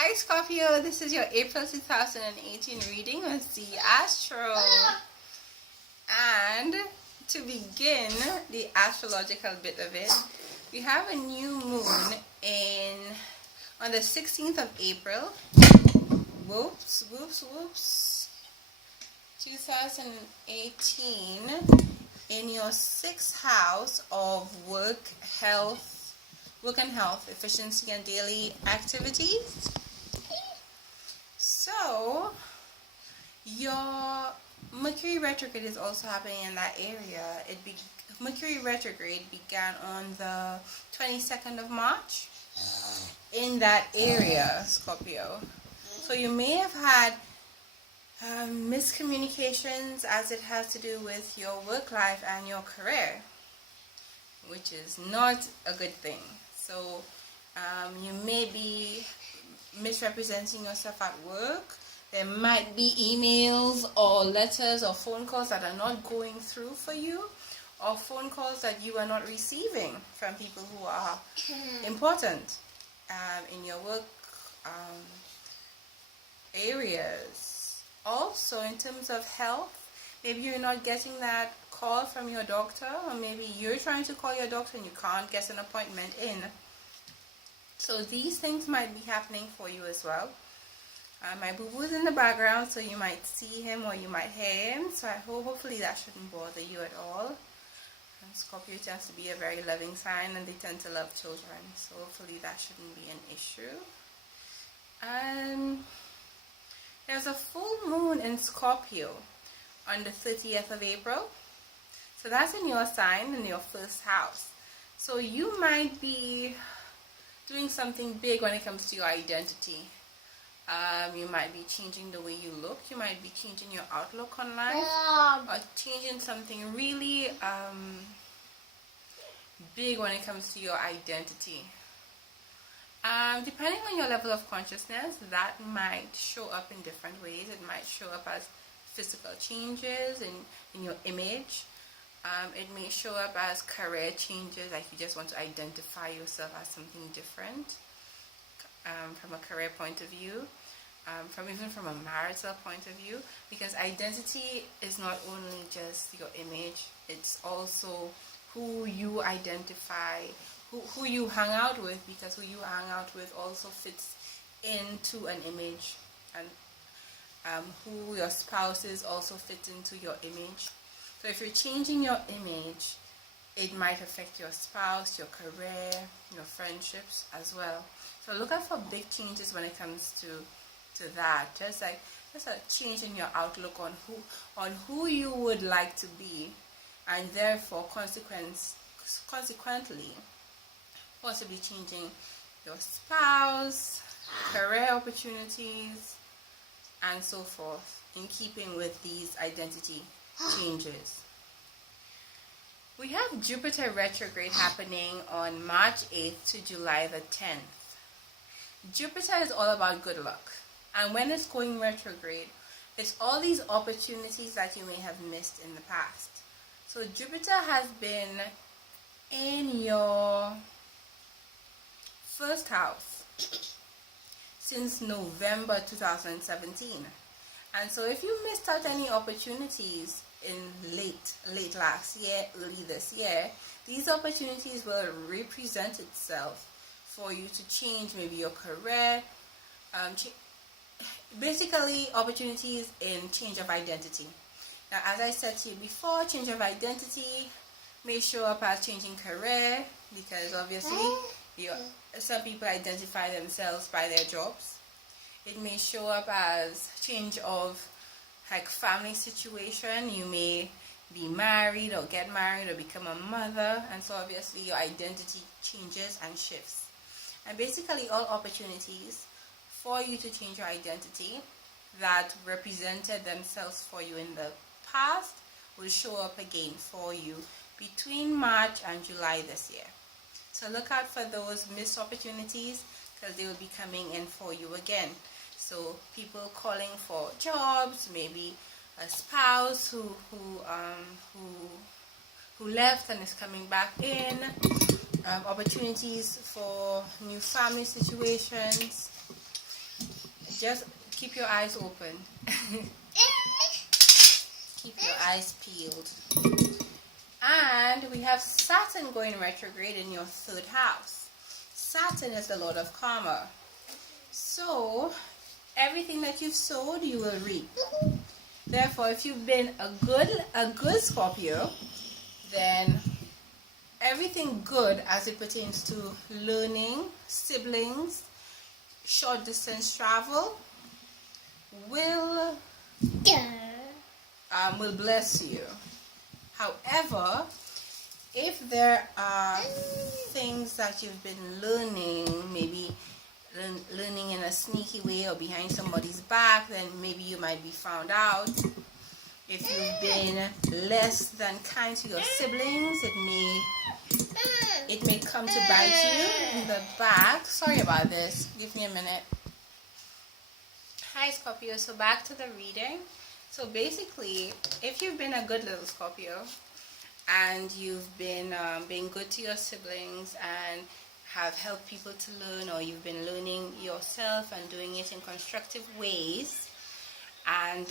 Hi Scorpio, this is your April 2018 reading with the Astro. And to begin the astrological bit of it, we have a new moon on the 16th of April. Whoops. 2018 in your 6th house of work and health, efficiency and daily activities. So your Mercury retrograde is also happening in that area. Mercury retrograde began on the 22nd of March in that area, Scorpio. So you may have had miscommunications as it has to do with your work life and your career, which is not a good thing. So you may be misrepresenting yourself at work. There might be emails or letters or phone calls that are not going through for you, or phone calls that you are not receiving from people who are important in your work areas. Also, in terms of health, maybe you're not getting that call from your doctor, or maybe you're trying to call your doctor and you can't get an appointment in. So these things might be happening for you as well. My boo-boo is in the background, so you might see him or you might hear him. So hopefully that shouldn't bother you at all. And Scorpio tends to be a very loving sign, and they tend to love children. So hopefully that shouldn't be an issue. There's a full moon in Scorpio on the 30th of April. So that's in your sign, in your 1st house. So you might be doing something big when it comes to your identity. You might be changing the way you look. You might be changing your outlook on life, or changing something really big when it comes to your identity. Depending on your level of consciousness, that might show up in different ways. It might show up as physical changes in your image. It may show up as career changes, like you just want to identify yourself as something different from a career point of view, even from a marital point of view, because identity is not only just your image, it's also who you identify, who you hang out with, because who you hang out with also fits into an image, and who your spouse is also fits into your image. So if you're changing your image, it might affect your spouse, your career, your friendships as well. So look out for big changes when it comes to that. Just a change in your outlook on who you would like to be, and therefore consequently possibly changing your spouse, career opportunities, and so forth, in keeping with these identity changes. We have Jupiter retrograde happening on March 8th to July the 10th. Jupiter is all about good luck, and when it's going retrograde, it's all these opportunities that you may have missed in the past. So Jupiter has been in your 1st house since November 2017. And so if you missed out any opportunities in late last year, early this year, these opportunities will represent itself for you to change maybe your career, basically opportunities in change of identity. Now, as I said to you before, change of identity may show up as changing career, because obviously some people identify themselves by their jobs. It may show up as change of family situation. You may be married or get married or become a mother, and so obviously your identity changes and shifts. And basically all opportunities for you to change your identity that represented themselves for you in the past will show up again for you between March and July this year. So look out for those missed opportunities, because they will be coming in for you again. So people calling for jobs, maybe a spouse who left and is coming back in, opportunities for new family situations, Just keep your eyes open. Keep your eyes peeled. And we have Saturn going retrograde in your 3rd house. Saturn is the Lord of Karma. So, everything that you've sowed, you will reap. Therefore, if you've been a good Scorpio, then everything good as it pertains to learning, siblings, short distance travel will bless you. However, if there are things that you've been learning, maybe learning in a sneaky way or behind somebody's back, then maybe you might be found out. If you've been less than kind to your siblings, it may come to bite you in the back. Sorry about this. Give me a minute. Hi Scorpio. So back to the reading. So basically, if you've been a good little Scorpio and you've been being good to your siblings and have helped people to learn, or you've been learning yourself and doing it in constructive ways, and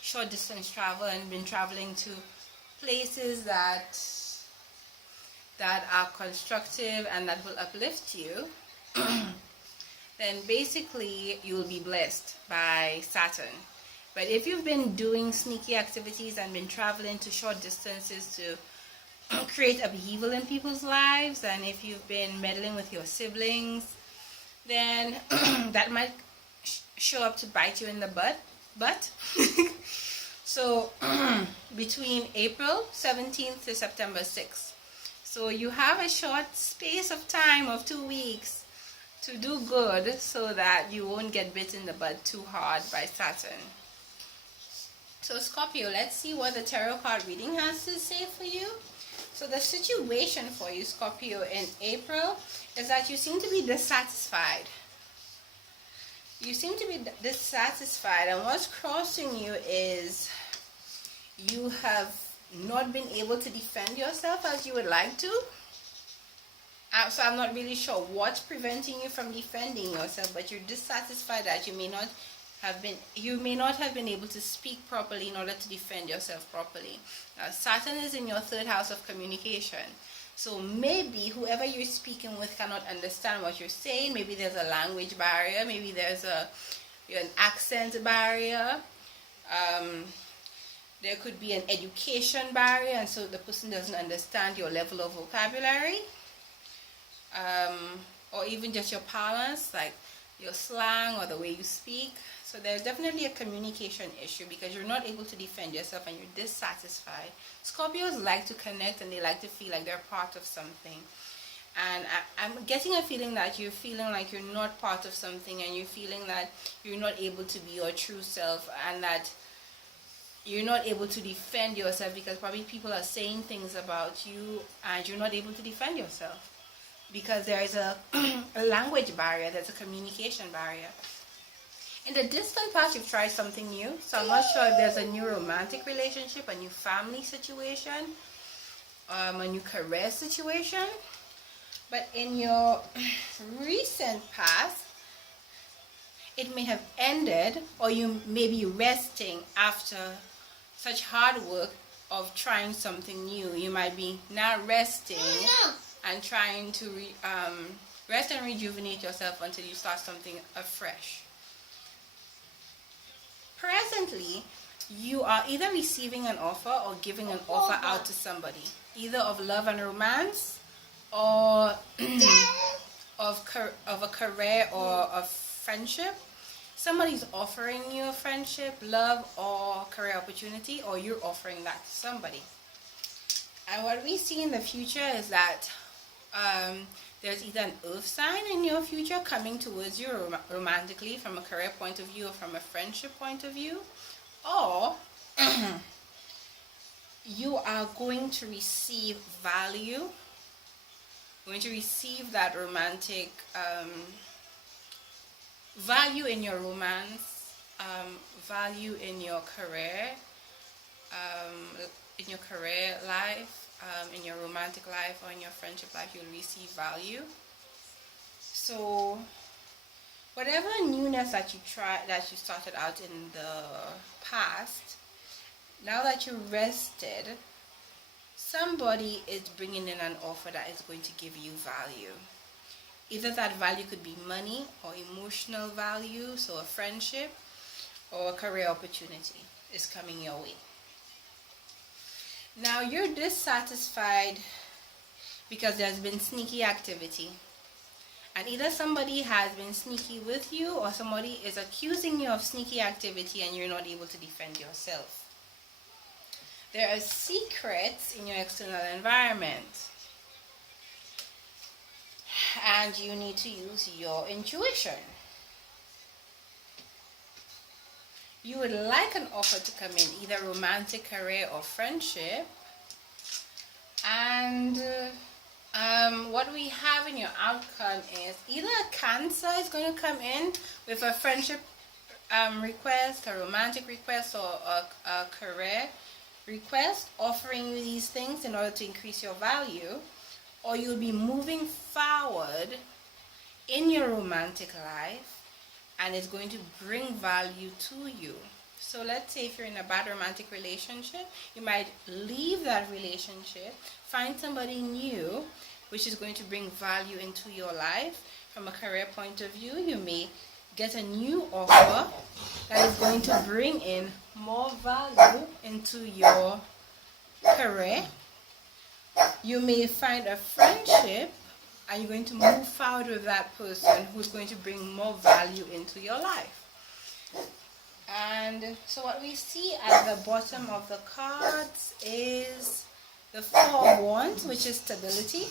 short distance travel and been traveling to places that are constructive and that will uplift you, then basically you will be blessed by Saturn. But if you've been doing sneaky activities and been traveling to short distances to create upheaval in people's lives, and if you've been meddling with your siblings, then that might show up to bite you in the butt. So between April 17th to September 6th. So you have a short space of time of 2 weeks to do good so that you won't get bit in the butt too hard by Saturn. So Scorpio, let's see what the tarot card reading has to say for you. So the situation for you, Scorpio, in April is that you seem to be dissatisfied. You seem to be dissatisfied, and what's crossing you is you have not been able to defend yourself as you would like to. So I'm not really sure what's preventing you from defending yourself, but you're dissatisfied that you may not have been able to speak properly in order to defend yourself properly. Now, Saturn is in your 3rd house of communication. So maybe whoever you're speaking with cannot understand what you're saying. Maybe there's a language barrier. Maybe there's an accent barrier. There could be an education barrier, and so the person doesn't understand your level of vocabulary. Or even just your parlance, like your slang or the way you speak. So there's definitely a communication issue because you're not able to defend yourself and you're dissatisfied. Scorpios like to connect and they like to feel like they're part of something. And I'm getting a feeling that you're feeling like you're not part of something, and you're feeling that you're not able to be your true self, and that you're not able to defend yourself because probably people are saying things about you and you're not able to defend yourself. Because there is a language barrier, there's a communication barrier. In the distant past, you've tried something new. So I'm not sure if there's a new romantic relationship, a new family situation, a new career situation. But in your recent past, it may have ended, or you may be resting after such hard work of trying something new. You might be now resting and trying to rest and rejuvenate yourself until you start something afresh. Presently, you are either receiving an offer or giving an offer out to somebody, either of love and romance, or of a career or of friendship. Somebody's offering you a friendship, love, or career opportunity, or you're offering that to somebody. And what we see in the future is that there's either an earth sign in your future coming towards you romantically from a career point of view or from a friendship point of view, or you are going to receive value, going to receive that romantic value in your romance, value in your career, life, in your romantic life, or in your friendship life. You'll receive value. So whatever newness that you started out in the past, now that you're rested, somebody is bringing in an offer that is going to give you value. Either that value could be money or emotional value, so a friendship or a career opportunity is coming your way. Now you're dissatisfied because there's been sneaky activity. And either somebody has been sneaky with you or somebody is accusing you of sneaky activity and you're not able to defend yourself. There are secrets in your external environment. And you need to use your intuition. You would like an offer to come in, either romantic, career, or friendship. And what we have in your outcome is either a Cancer is going to come in with a friendship request, a romantic request, or a career request, offering you these things in order to increase your value, or you'll be moving forward in your romantic life and it's going to bring value to you. So let's say if you're in a bad romantic relationship, you might leave that relationship, find somebody new, which is going to bring value into your life. From a career point of view, you may get a new offer that is going to bring in more value into your career. You may find a friendship and you're going to move forward with that person who's going to bring more value into your life. And so what we see at the bottom of the cards is the Four of Wands, which is stability.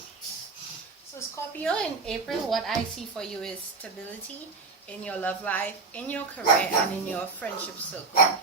So Scorpio, in April, what I see for you is stability in your love life, in your career, and in your friendship circle.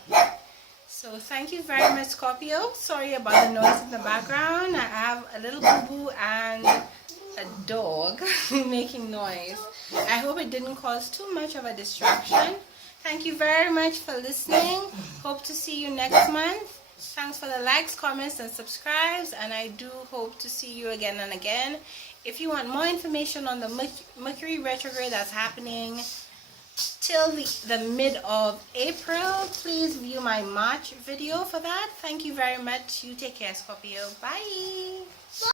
So thank you very much, Scorpio. Sorry about the noise in the background. I have a little boo-boo and a dog making noise. I hope it didn't cause too much of a distraction. Thank you very much for listening. Hope to see you next month. Thanks for the likes, comments, and subscribes. And I do hope to see you again and again. If you want more information on the Mercury retrograde that's happening till the mid of April, please view my March video for that. Thank you very much. You take care, Scorpio. Bye.